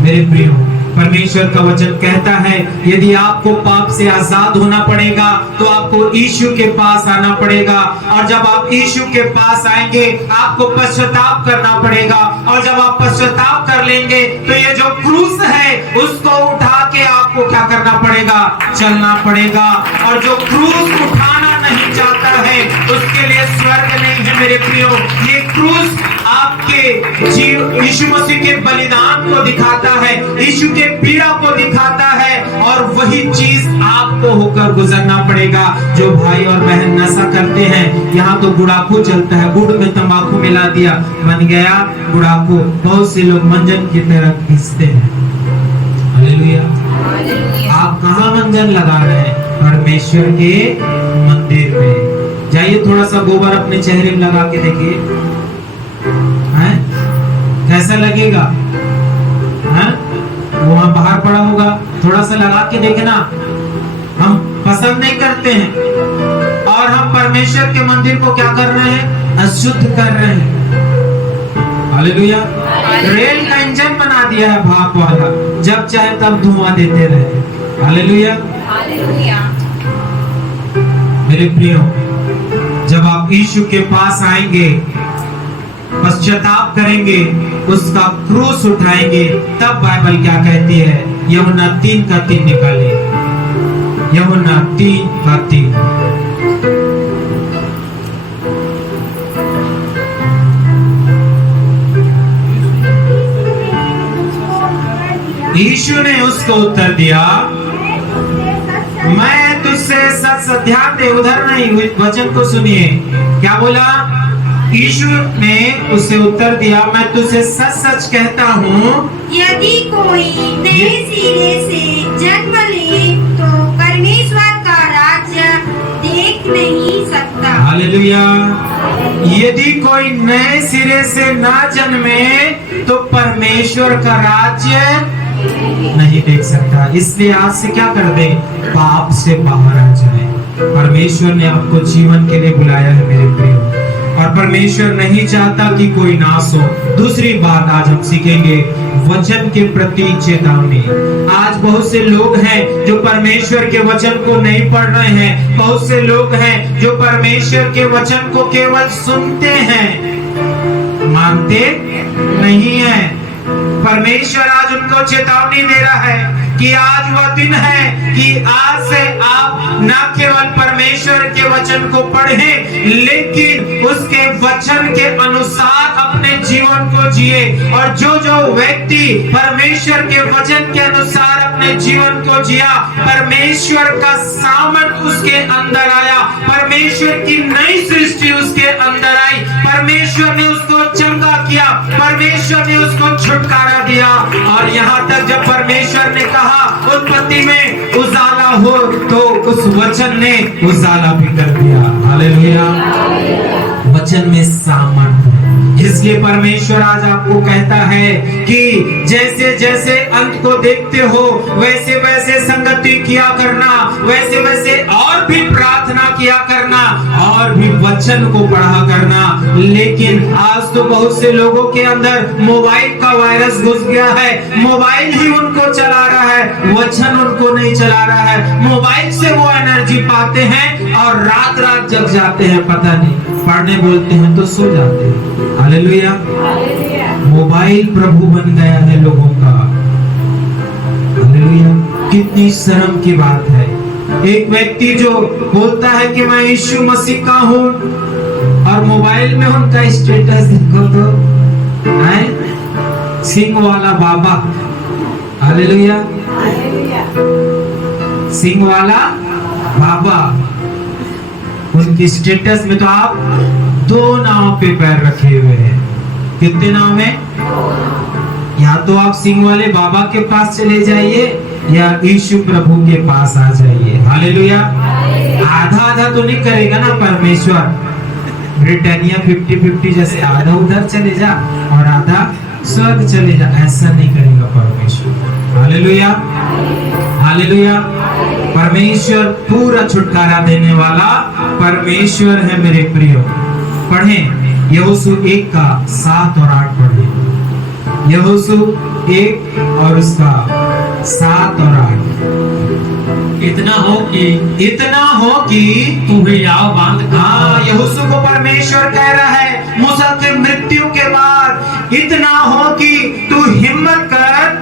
मेरे प्रियो, परमेश्वर का वचन कहता है यदि आपको पाप से आजाद होना पड़ेगा तो आपको यीशु के पास आना पड़ेगा, और जब आप यीशु के पास आएंगे आपको पश्चाताप करना पड़ेगा, और जब आप पश्चाताप कर लेंगे तो ये जो क्रूस है उसको उठा के आपको क्या करना पड़ेगा? चलना पड़ेगा। और जो क्रूस उठाना नहीं चाहता है उसके लिए स्वर्ग नहीं है मेरे प्रियो। ये क्रूस आपके जीव यीशु मसीह के बलिदान को दिखाता है, यीशु के पीड़ा को दिखाता है, और वही चीज आपको होकर गुजरना पड़ेगा। जो भाई और बहन नशा करते हैं, यहाँ तो गुड़ाखू चलता है, गुड़ में तंबाकू मिला दिया, बन गया गुड़ाखू। बहुत से लोग मंजन की तरह पीसते हैं। हालेलुया। आप कहाँ मंजन लगा रहे हैं? परमेश्वर के मंदिर में जाइए, थोड़ा सा गोबर अपने चेहरे में लगा के देखिए, कैसा लगेगा? वो वहां बाहर पड़ा होगा, थोड़ा सा लगा के देखना। हम पसंद नहीं करते हैं, और हम परमेश्वर के मंदिर को क्या कर रहे हैं? अशुद्ध कर रहे हैं। हालेलुया। रेल का इंजन बना दिया है भाप वाला, जब चाहे तब धुआं देते रहे। हालेलुया। मेरे प्रियो, जब आप यीशु के पास आएंगे, पश्चाताप करेंगे, उसका क्रूस उठाएंगे, तब बाइबल क्या कहती है? यूहन्ना 3:3 निकालिए। यूहन्ना 3:3। यीशु ने उसको उत्तर दिया, मैं तुझसे सच सच, ध्यान दे, उधर नहीं, वचन को सुनिए। क्या बोला? यीशु ने उसे उत्तर दिया, मैं तुझसे सच सच कहता हूँ, यदि कोई नए सिरे से जन्म ले तो परमेश्वर का राज्य देख नहीं सकता। हालेलुया। यदि कोई नए सिरे से ना जन्मे तो परमेश्वर का राज्य नहीं देख सकता। इसलिए आज से क्या कर दे? पाप से बाहर आ जाए। परमेश्वर ने आपको जीवन के लिए बुलाया है मेरे प्रियो, और परमेश्वर नहीं चाहता कि कोई नाश हो। दूसरी बात आज हम सीखेंगे, वचन के प्रति चेतावनी। आज बहुत से लोग हैं जो परमेश्वर के वचन को नहीं पढ़ रहे हैं। बहुत से लोग हैं जो परमेश्वर के वचन को केवल सुनते हैं, मानते नहीं है। परमेश्वर आज उनको चेतावनी दे रहा है कि आज वह दिन है कि आज से आप न केवल परमेश्वर के वचन को पढ़ें, लेकिन उसके वचन के अनुसार अपने जीवन को जिए। और जो जो व्यक्ति परमेश्वर के वचन के अनुसार अपने जीवन को जिया, परमेश्वर का सामर्थ उसके अंदर आया, परमेश्वर की नई सृष्टि उसके अंदर आई, परमेश्वर ने उसको चंगा किया, परमेश्वर ने उसको छुटकारा दिया। और यहाँ तक जब परमेश्वर ने कहा उत्पत्ति में उजाला हो, तो उस वचन ने उजाला भी कर दिया। हालेलुया। वचन में सामर्थ है। इसलिए परमेश्वर आज आपको कहता है कि जैसे जैसे अंत को देखते हो, वैसे वैसे संगति किया करना, वैसे वैसे और भी प्रार्थना किया करना, और भी वचन को पढ़ा करना। लेकिन आज तो बहुत से लोगों के अंदर मोबाइल का वायरस घुस गया है। मोबाइल ही उनको चला रहा है, वचन उनको नहीं चला रहा है। मोबाइल से वो एनर्जी पाते हैं और रात रात जग जाते हैं, पता नहीं, पढ़ने बोलते हैं तो सो जाते हैं। हालेलुया। मोबाइल प्रभु बन गया है लोगों का। हालेलुया। कितनी शर्म की बात है। एक व्यक्ति जो बोलता है कि मैं यीशु मसीह का हूँ, और मोबाइल में उनका स्टेटस देखो तो है सिंह वाला बाबा। हालेलुया। सिंह वाला बाबा। उनकी स्टेटस में तो आप 2 नाव पे पैर रखे हुए हैं। कितने नाव में? या तो आप सिंह वाले बाबा के पास चले जाइए, या यीशु प्रभु के पास आ जाइए। हालेलुया। आधा आधा तो नहीं करेगा ना परमेश्वर। ब्रिटानिया 50-50 जैसे आधा उधर चले जा और आधा स्वर्ग चले जा, ऐसा नहीं करेगा परमेश्वर। हालेलुया। हालेलुया। परमेश्वर पूरा छुटकारा देने वाला परमेश्वर है मेरे प्रियो। पढ़ें यहोशू 1 का 7 और 8 पढ़ें। यहोशू 1 और उसका 7 और 8। इतना हो कि तू भी आओ बांध कर। हाँ, यहोशू को परमेश्वर कह रहा है मूसा के मृत्यु के बाद, इतना हो कि तू हिम्मत कर,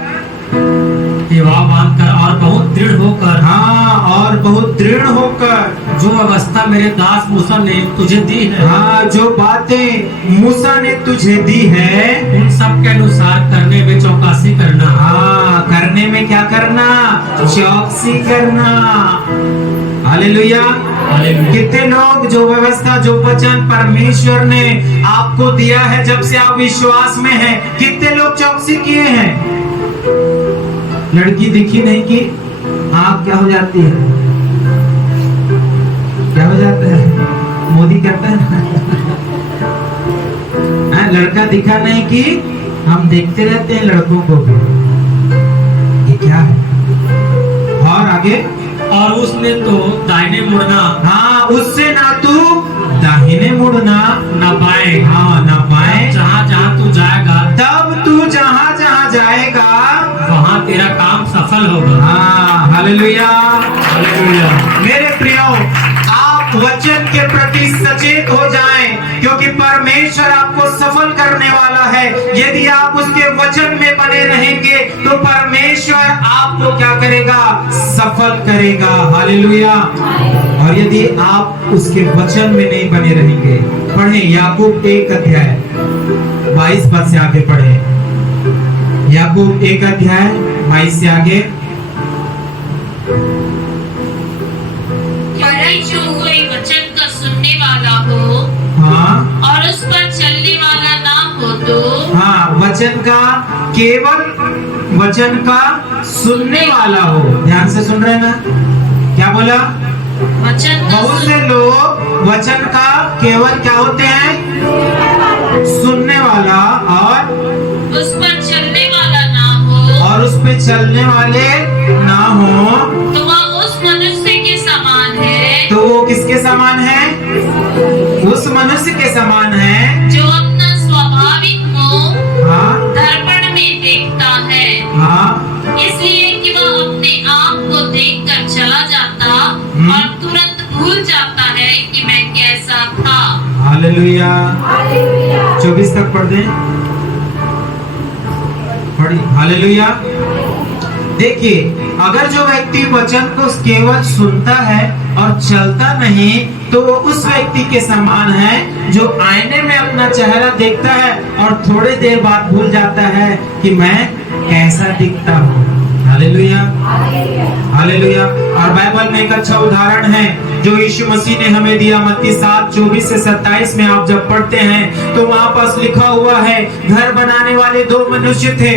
बांध कर और बहुत दृढ़ होकर। हाँ, और बहुत दृढ़ होकर, जो अवस्था मेरे दास मूसा ने तुझे दी है, हाँ, जो बातें मूसा ने तुझे दी है, उन सब के अनुसार करने में चौकसी करना। हाँ, करने में क्या करना? चौकसी करना। हालेलुया। कितने लोग जो व्यवस्था, जो वचन परमेश्वर ने आपको दिया है, जब से आप विश्वास में हैं, कितने लोग चौकसी किए हैं? लड़की दिखी नहीं कि आँख क्या हो जाती है? क्या हो जाता है? मोदी कहता है लड़का दिखा नहीं कि हम देखते रहते हैं लड़कों को भी। ये क्या है? और आगे, और उसने तो दाहिने मुड़ना। हाँ, उससे ना तू दाहिने मुड़ना, ना बाएं। हाँ, ना बाएं। जहाँ जहाँ तू जाएगा, तब तू जहाँ जहाँ जाएगा, वहाँ तेरा काम सफल होगा। हाँ, हालेलुया। हालेलुया। मेरे प्रियो, आप वचन के प्रति सचेत हो जाएं, क्योंकि परमेश्वर आपको सफल करने वाला है। यदि आप उसके वचन में बने रहेंगे तो परमेश्वर आपको क्या करेगा? सफल करेगा। हालेलुया। और यदि आप उसके वचन में नहीं बने रहेंगे, पढ़ें याकूब 1 अध्याय 22 पद से आगे पढ़ें। याकूब 1 अध्याय 22 से आगे। यदि जो कोई वचन का सुनने वाला हो, हाँ, और उस पर चलने वाला ना हो तो, हाँ, वचन का, केवल वचन का सुनने वाला हो। ध्यान से सुन रहे हैं ना? क्या बोला? वचन का बहुत से लोग वचन का केवल क्या होते हैं? सुनने वाला, और उस पर चलने वाला ना हो, और उस पे चलने वाले ना हो, तो वह उस मनुष्य के समान है। तो वो किसके समान है? उस मनुष्य के समान है जो अपना स्वाभाविक मुंह हाँ, दर्पण में देखता हाँ, इसलिए कि वह अपने आप को देखकर चला जाता और तुरंत भूल जाता है कि मैं कैसा था। हालेलुया। 24 तक पढ़ दें, पढ़िए। हालेलुया। देखिए, अगर जो व्यक्ति वचन को केवल सुनता है और चलता नहीं, तो वो उस व्यक्ति के समान है जो आईने में अपना चेहरा देखता है और थोड़ी देर बाद भूल जाता है कि मैं कैसा दिखता हूँ। Hallelujah, hallelujah. और बाइबल में एक अच्छा उदाहरण है जो यीशु मसीह ने हमें दिया। मत्ती 7:24 से 27 में आप जब पढ़ते हैं तो वहां पास लिखा हुआ है, घर बनाने वाले 2 मनुष्य थे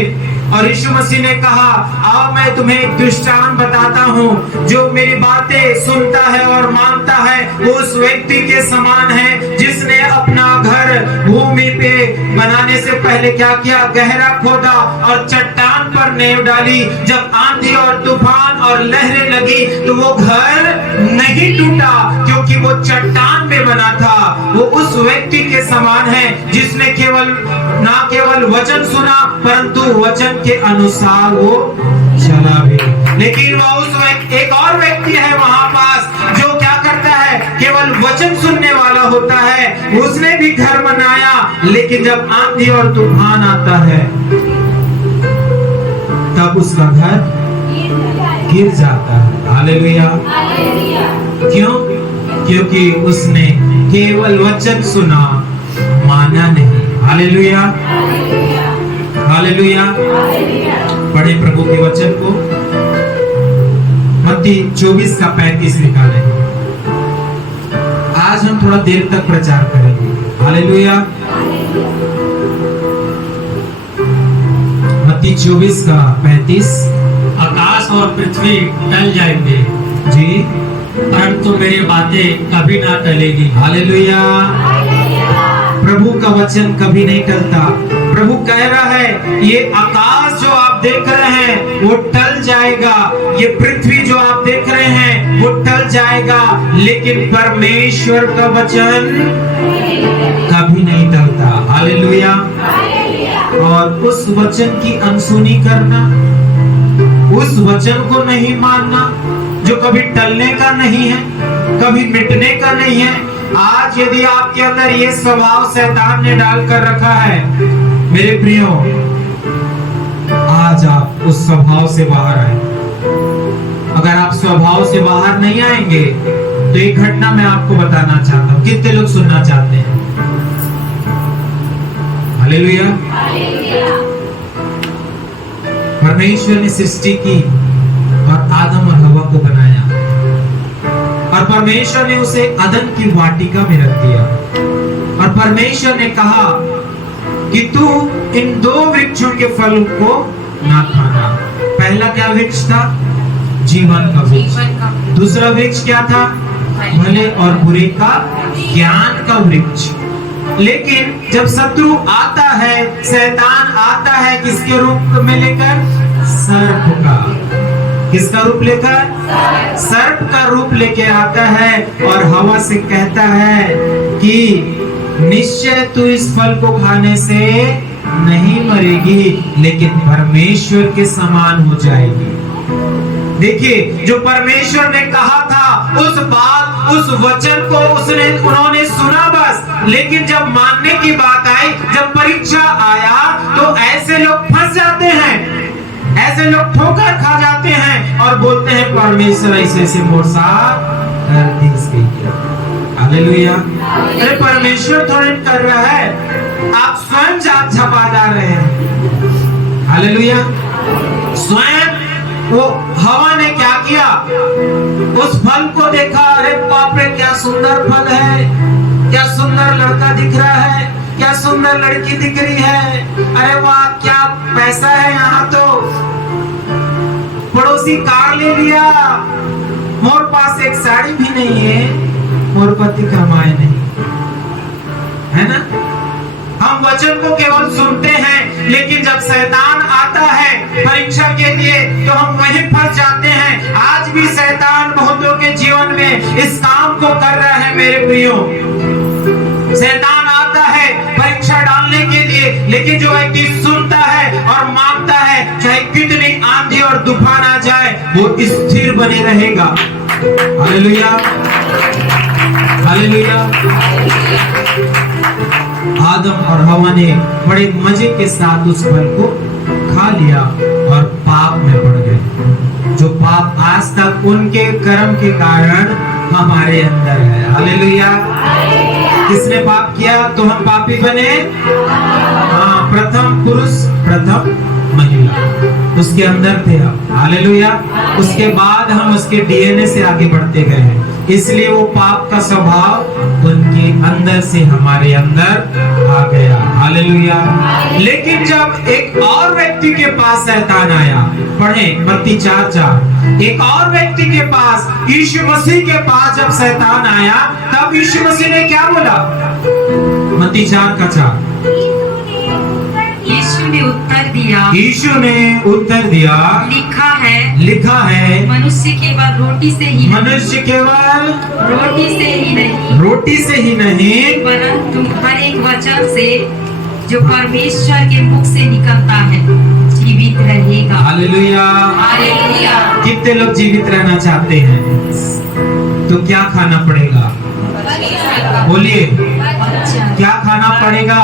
और यीशु मसीह ने कहा, आओ मैं तुम्हें एक दृष्टांत बताता हूँ। जो मेरी बातें सुनता है और मानता है वो उस व्यक्ति के समान है जिसने अपना घर भूमि पे बनाने से पहले क्या किया, गहरा खोदा और चट्टान पर नींव डाली। जब आंधी और तूफान और लहरें लगी तो वो घर नहीं टूटा क्योंकि वो चट्टान में बना था। वो उस व्यक्ति के समान है जिसने ना केवल वचन सुना परंतु वचन के अनुसार वो चला भी। लेकिन वो एक और व्यक्ति है वहां पास जो क्या करता है, केवल वचन सुनने वाला होता है। उसने भी घर बनाया लेकिन जब आंधी और तूफान आता है तब उसका घर गिर जाता है। हालेलुया। क्यों? क्योंकि उसने केवल वचन सुना, माना नहीं। Hallelujah, hallelujah. पढ़े प्रभु के वचन को। मत्ती 24:35 निकाले। आज हम थोड़ा देर तक प्रचार करेंगे। हालेलुया। मत्ती 24:35। आकाश और पृथ्वी टल जाएंगे जी, परंतु मेरी बातें कभी ना टलेगी। हालेलुया। प्रभु का वचन कभी नहीं टलता। प्रभु कह रहा है, ये आकाश जो आप देख रहे हैं वो टल जाएगा, ये पृथ्वी जो आप देख रहे हैं वो टल जाएगा, लेकिन परमेश्वर का वचन कभी नहीं टलता। हालेलुया। और उस वचन की अनसुनी करना, उस वचन को नहीं मानना जो कभी टलने का नहीं है, कभी मिटने का नहीं है। आज यदि आपके अंदर ये स्वभाव शैतान ने डाल कर रखा है, मेरे प्रियो, आज आप उस स्वभाव से बाहर आए। अगर आप स्वभाव से बाहर नहीं आएंगे तो एक घटना मैं आपको बताना चाहता हूँ। कितने लोग सुनना चाहते हैं? हालेलुया। परमेश्वर ने सृष्टि की और आदम और हवा को बनाया और परमेश्वर ने उसे अदन की वाटिका में रख दिया और परमेश्वर ने कहा कि तू इन 2 वृक्षों के फलों को ना खाना। पहला क्या वृक्ष था? जीवन का वृक्ष। दूसरा वृक्ष क्या था? भले और बुरे का ज्ञान का वृक्ष। लेकिन जब शत्रु आता है, शैतान आता है किसके रूप में लेकर? सर्प का। किसका रूप लेकर? सर्प का रूप लेके आता है और हवा से कहता है कि निश्चय तू इस फल को खाने से नहीं मरेगी लेकिन परमेश्वर के समान हो जाएगी। देखिए, जो परमेश्वर ने कहा था उस बात, उस वचन को उन्होंने सुना बस, लेकिन जब मानने की बात आई, जब परीक्षा आया तो ऐसे लोग फंस जाते हैं, ऐसे लोग ठोकर खा जाते हैं और बोलते हैं परमेश्वर ऐसे मोर साथ कर दी इसके। हालेलुया। अरे परमेश्वर थोड़ी कर रहा है, आप स्वयं जात छपा जा रहे हैं। हालेलुया। स्वयं वो हवा ने क्या किया? उस फल को देखा, अरे बाप रे क्या सुंदर फल है, क्या सुंदर लड़का दिख रहा है, क्या सुंदर लड़की दिख रही है, अरे वाह क्या पैसा है यहाँ तो, पड़ोसी कार ले लिया, मोर पास एक साड़ी भी नहीं है, मोर पति कमाए नहीं, है ना। हम वचन को केवल सुनते हैं लेकिन जब शैतान आता है परीक्षा के लिए तो हम वहीं फंस जाते हैं। आज भी शैतान बहुतों के जीवन में इस काम को कर रहा है मेरे प्रियो। शैतान आता है परीक्षा डालने के लिए, लेकिन जो व्यक्ति सुनता है और मानता है, चाहे कितनी आंधी और तूफान आ जाए, वो स्थिर बने रहेगा। Hallelujah, hallelujah. आदम और हवा ने बड़े मजे के साथ उस फल को खा लिया और पाप में पड़ गए। जो पाप आज तक उनके कर्म के कारण हमारे अंदर है। हालेलुया। किसने पाप किया तो हम पापी बने? हाँ, प्रथम पुरुष प्रथम महिला उसके अंदर थे। हालेलुया। उसके बाद हम उसके डीएनए से आगे बढ़ते गए हैं, इसलिए वो पाप का स्वभाव उनके अंदर से हमारे अंदर आ गया। हालेलुया। लेकिन जब एक और व्यक्ति के पास शैतान आया, पढ़े मत्ती 4:4, एक और व्यक्ति के पास, यीशु मसीह के पास जब शैतान आया, तब यीशु मसीह ने क्या बोला? मत्ती 4:4, यीशु ने उत्तर दिया, यीशु ने उत्तर दिया, लिखा है मनुष्य केवल रोटी से ही रोटी से ही नहीं परंतु हर एक वचन से जो परमेश्वर के मुख से निकलता है जीवित रहेगा। हालेलुया। हालेलुया। कितने लोग जीवित रहना चाहते हैं? तो क्या खाना पड़ेगा? बोलिए, क्या खाना पड़ेगा?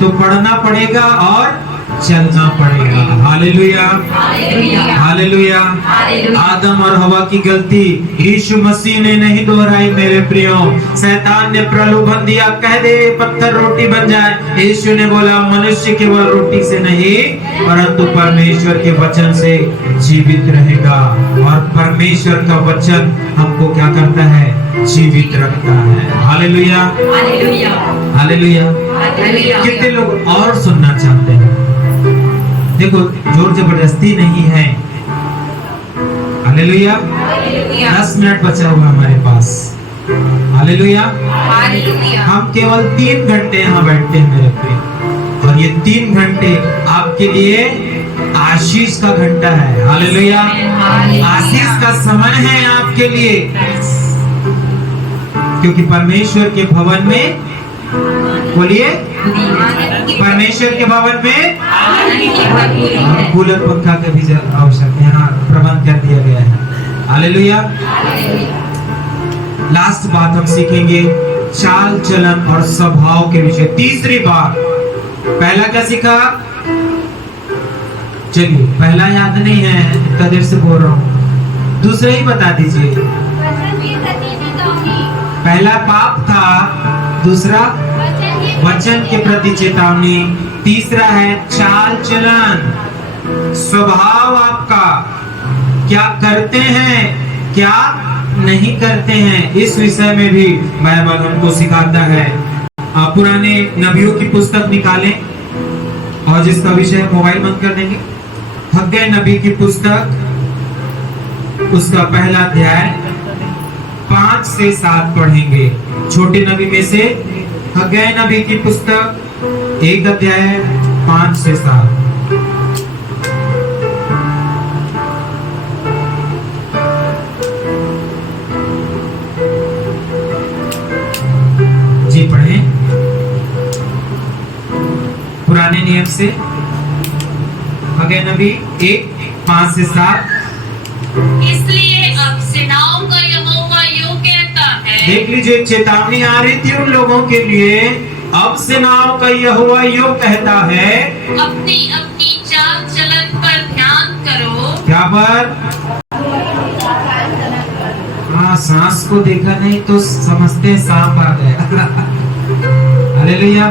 तो पढ़ना पड़ेगा और चलना पड़ेगा। Hallelujah, hallelujah. आदम और हवा की गलती यीशु मसीह ने नहीं दोहराई मेरे प्रियो। शैतान ने प्रलोभन दिया, कह दे पत्थर रोटी बन जाए। यीशु ने बोला, मनुष्य केवल रोटी से नहीं परंतु परमेश्वर के वचन से जीवित रहेगा। और परमेश्वर का वचन हमको क्या करता है? जीवित रखता है। Hallelujah, hallelujah, hallelujah. कितने लोग और सुनना चाहते हैं? देखो, जोर जबरदस्ती नहीं है। हालेलुया। 10 मिनट बचा हुआ हमारे पास। हालेलुया। हम केवल 3 घंटे यहाँ बैठते हैं मेरे प्रिय, और ये 3 घंटे आपके लिए आशीष का घंटा है। हालेलुया। आशीष का समय है आपके लिए, क्योंकि परमेश्वर के भवन में, बोलिए, परमेश्वर के भवन में कूलर पंखा का भी आवश्यक यहाँ प्रबंध कर दिया गया है। हालेलुया। लास्ट बात हम सीखेंगे चाल चलन और स्वभाव के विषय। तीसरी बात, पहला क्या सीखा? चलिए, पहला याद नहीं है, इतना देर से बोल रहा हूँ, दूसरा ही बता दीजिए। पहला पाप था, दूसरा वचन के प्रति चेतावनी, तीसरा है चाल चलन, स्वभाव आपका, क्या करते हैं क्या नहीं करते हैं। इस विषय में भी बाइबल हमको सिखाता है। आप पुराने नबियों की पुस्तक निकालें, और जिसका विषय मोबाइल बंद कर देंगे, हग्गै नबी की पुस्तक, उसका पहला अध्याय 5 से 7 पढ़ेंगे। छोटे नबी में से हग्गै नबी की पुस्तक 1 अध्याय 5 से 7। जी पढ़ें पुराने नियम से हग्गै नबी 1:5 से 7। इसलिए अब सेनाओं का यहोवा यूं कहता है, देख लीजिए, चेतावनी आ रही थी उन लोगों के लिए। अब सेनाओं का यहोवा यूं कहता है, अपनी अपनी चाल चलन पर ध्यान करो। क्या पर? हाँ, सांस को देखा नहीं तो समझते हैं सांप आ गया। हालेलुया।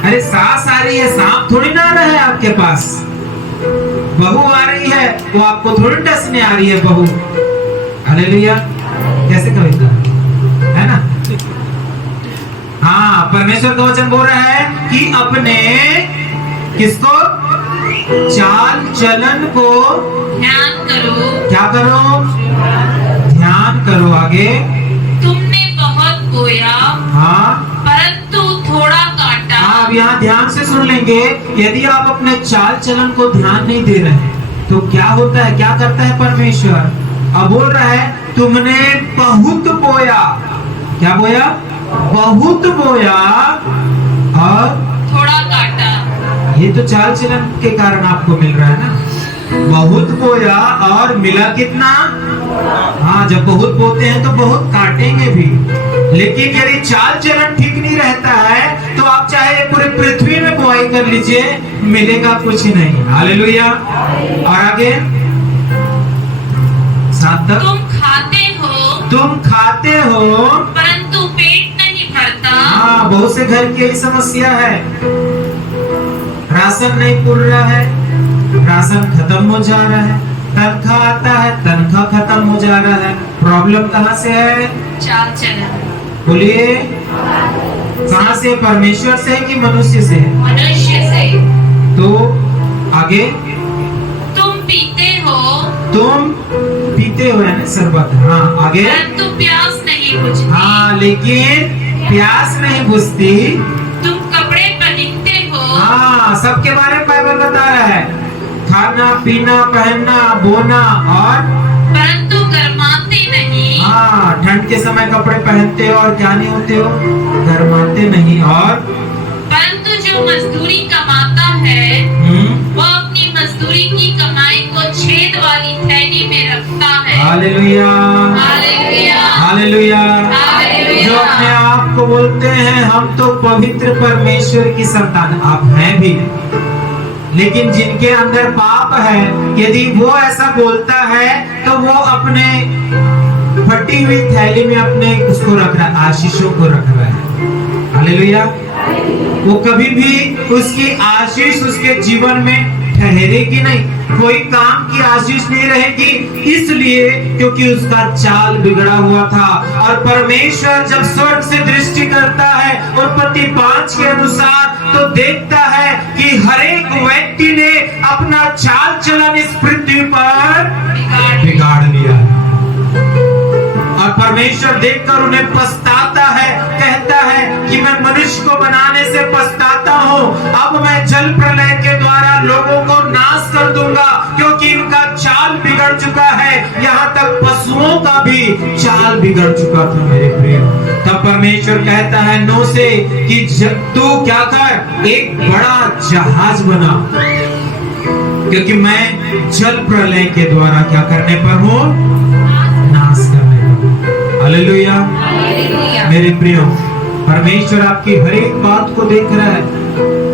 अरे सांस आ रही है, सांप थोड़ी ना आ रहा है आपके पास। बहू आ रही है, वो आपको थोड़ी डसने आ रही है बहू। हालेलुया। कैसे कविता है ना? हाँ, परमेश्वर का वचन बोल रहा है कि अपने किसको? चाल चलन को ध्यान करो। क्या करो? ध्यान करो। आगे, तुमने बहुत बोया हाँ, परंतु थोड़ा काटा। हाँ, अब यहाँ ध्यान से सुन लेंगे। यदि आप अपने चाल चलन को ध्यान नहीं दे रहे हैं तो क्या होता है? क्या करता है परमेश्वर? अब बोल रहा है, तुमने बहुत बोया। क्या बोया? बहुत बोया, और थोड़ा काटा। ये तो चाल चलन के कारण आपको मिल रहा है ना। बहुत बोया और मिला कितना? हाँ, जब बहुत बोते हैं तो बहुत काटेंगे भी, लेकिन यदि चाल चलन ठीक नहीं रहता है तो आप चाहे पूरे पृथ्वी में बुआई कर लीजिए, मिलेगा कुछ नहीं। हालेलुया। और आगे 7 तक। तुम खाते हो परंतु पेट नहीं भरता। हाँ, बहुत से घर की यही समस्या है। राशन नहीं पूर रहा है, राशन खत्म हो जा रहा है, तनख्वाह आता है, तनख्वाह खत्म हो जा रहा है। प्रॉब्लम कहाँ से है? चाल चलन। बोलिए, कहाँ से? परमेश्वर से है कि मनुष्य से? मनुष्य से। तो आगे तुम पीते हो यानी शरबत। हाँ, आगे परंतु प्यास नहीं बुझती। हाँ, लेकिन प्यास नहीं बुझती। तुम कपड़े पहनते हो। हाँ, सबके बारे में बाइबल बता रहा है, खाना पीना पहनना बोना, और परंतु गर्माते नहीं। हाँ, ठंड के समय कपड़े पहनते हो और क्या नहीं होते हो? गर्माते नहीं। और परंतु जो मजदूरी कमाता है वो अपनी मजदूरी की कमाई को छेद वाली थैली में रखता है। Hallelujah, hallelujah, hallelujah. हालेलुया। जो अपने आप को बोलते हैं हम तो पवित्र परमेश्वर की संतान, आप हैं भी, लेकिन जिनके अंदर पाप है, यदि वो ऐसा बोलता है तो वो अपने फटी हुई थैली में अपने उसको रख रहा है, आशीषों को रख रहा है। हालेलुया। वो कभी भी उसकी आशीष उसके जीवन में ठहरेगी नहीं, कोई काम की आशीष नहीं रहेगी, इसलिए क्योंकि उसका चाल बिगड़ा हुआ था। और परमेश्वर जब स्वर्ग से दृष्टि करता है उत्पत्ति 5 के अनुसार, तो देखता है कि हर एक व्यक्ति ने अपना चाल चलन इस पृथ्वी पर बिगाड़ लिया। और परमेश्वर देखकर उन्हें पछताता है, कहता है कि मैं मनुष्य को बनाने से पछताता हूँ, अब मैं जल प्रलय के द्वारा लोगों को नाश कर दूंगा, क्योंकि इनका चाल बिगड़ चुका है, यहाँ तक पशुओं का भी चाल बिगड़ चुका था मेरे प्रिय। तब परमेश्वर कहता है नूह से कि तू क्या कर, एक बड़ा जहाज बना, क्योंकि मैं जल प्रलय के द्वारा क्या करने पर हूँ? नाश करने पर। हालेलुया। मेरे प्रियो, परमेश्वर आपकी हर एक बात को देख रहा है।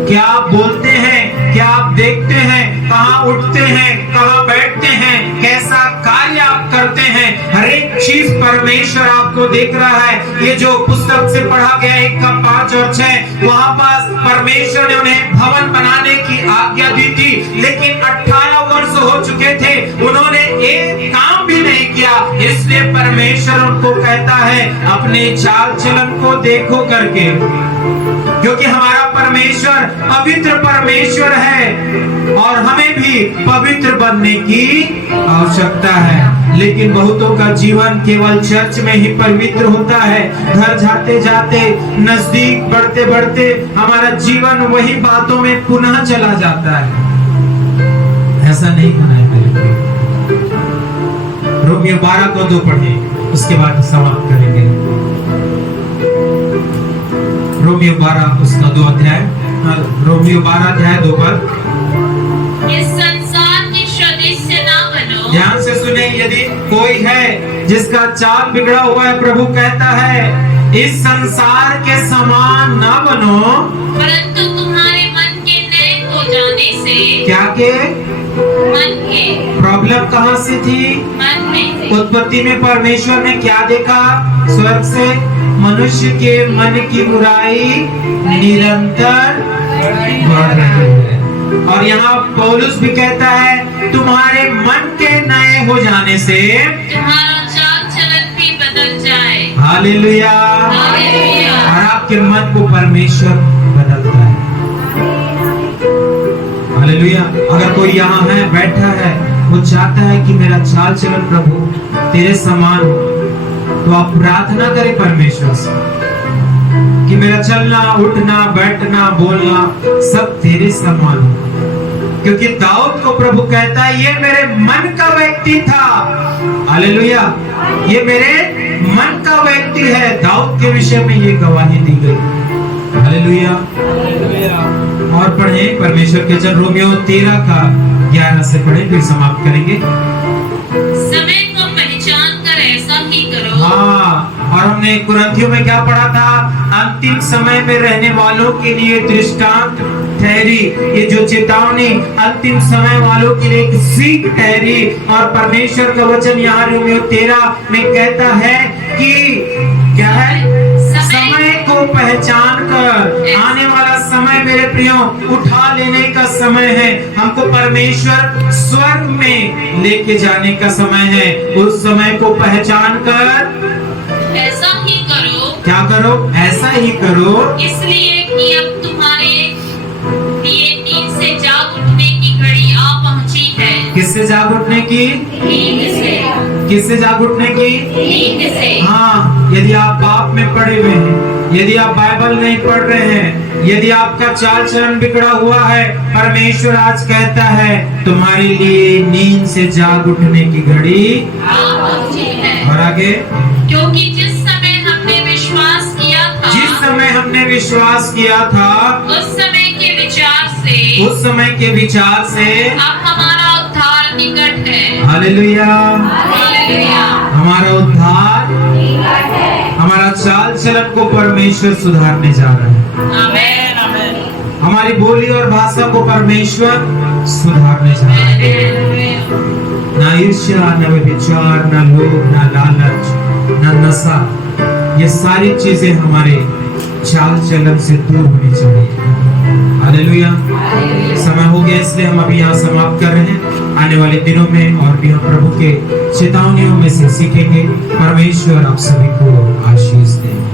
क्या आप बोलते हैं, क्या आप देखते हैं, कहाँ उठते हैं, कहाँ बैठते हैं, कैसा कार्य आप करते हैं, हर एक चीज परमेश्वर आपको देख रहा है। ये जो पुस्तक से पढ़ा गया 1 का 5 और 6, वहां पास परमेश्वर ने उन्हें भवन बनाने की आज्ञा दी थी, लेकिन 18 वर्ष हो चुके थे, उन्होंने एक काम भी नहीं किया। इसलिए परमेश्वर उनको कहता है अपने चाल चलन को देखो करके, क्योंकि हमारा परमेश्वर पवित्र परमेश्वर है और हमें भी पवित्र बनने की आवश्यकता है। लेकिन बहुतों का जीवन केवल चर्च में ही पवित्र होता है, घर जाते जाते, नजदीक बढ़ते बढ़ते हमारा जीवन वही बातों में पुनः चला जाता है। ऐसा नहीं होना है मेरे प्रिय। रोमियो 12 को 2 पढ़े, उसके बाद समाप्त करेंगे। रोमियो 12 उसका 2 अध्याय, रोमियो 12 अध्याय 2 पर। इस संसार के सदृश ना बनो। ध्यान से सुने, यदि कोई है जिसका चाल बिगड़ा हुआ है, प्रभु कहता है इस संसार के समान ना बनो, परंतु तुम्हारे मन के नए हो जाने से। क्या के? मन के। प्रॉब्लम कहाँ से थी? मन में। उत्पत्ति में परमेश्वर ने क्या देखा? स्वर्ग से मनुष्य के मन की बुराई निरंतर बढ़ रही है। और यहाँ पौलुस भी कहता है तुम्हारे मन के नए हो जाने से तुम्हारा चाल चलन भी बदल जाए। हालेलुया। हालेलुया। और आपके मन को परमेश्वर बदलता है। हालेलुया। अगर कोई यहाँ है, बैठा है, वो चाहता है कि मेरा चाल चलन प्रभु तेरे समान हो, तो आप प्रार्थना करें परमेश्वर से कि मेरा चलना, उठना, बैठना, बोलना सब तेरे समान हो। क्योंकि दाऊद को प्रभु कहता है ये मेरे मन का व्यक्ति था। हालेलुया। ये मेरे मन का व्यक्ति है। दाऊद के विषय में ये गवाही दी गई। हालेलुया। और पढ़े परमेश्वर के वचन रोमियो 13 का 11 से पढ़े, फिर समाप्त करेंगे। समय को पहचान कर ऐसा ही करो। हाँ, और हमने कुरिन्थियों में क्या पढ़ा था? अंतिम समय में रहने वालों के लिए दृष्टांत ठहरी। ये जो चेतावनी अंतिम समय वालों के लिए एक सीख ठहरी। और परमेश्वर का वचन यहाँ रोमियो 13 में कहता है कि क्या है? समय को पहचान कर, आने वाला समय मेरे प्रियो उठा लेने का समय है। हमको परमेश्वर स्वर्ग में लेके जाने का समय है। उस समय को पहचान कर ऐसा ही करो। क्या करो? ऐसा ही करो, इसलिए कि अब तुम्हारे लिए नींद से जाग उठने की घड़ी आ पहुंची है। किससे जाग उठने की? नींद से। किससे जाग उठने की? नींद से। हाँ, यदि आप पाप में पड़े हुए हैं, यदि आप बाइबल नहीं पढ़ रहे हैं, यदि आपका चाल चलन बिगड़ा हुआ है, परमेश्वर आज कहता है तुम्हारे लिए नींद से जाग उठने की घड़ी आ पहुंची है। और आगे, क्योंकि जिस समय हमने विश्वास किया था, जिस समय हमने विश्वास किया था, उस समय के विचार से, उस समय के विचार से अब हमारा उद्धार निकट है। हालेलुया। हालेलुया। हमारा उद्धार, हमारा चाल चलन को परमेश्वर सुधारने जा रहा है। आमेन। आमेन। हमारी बोली और भाषा को परमेश्वर सुधारने जा रहा है। ना ईर्ष्या, ना व्यभिचार, ना लोभ, ना लालच, ना नशा, ये सारी चीजें हमारे चाल चलन से दूर होनी चाहिए। हालेलुया। समय हो गया, इसलिए हम अभी यहाँ समाप्त कर रहे हैं। आने वाले दिनों में और भी हम प्रभु के चेतावनियों में से सीखेंगे। परमेश्वर आप सभी को आशीष दे।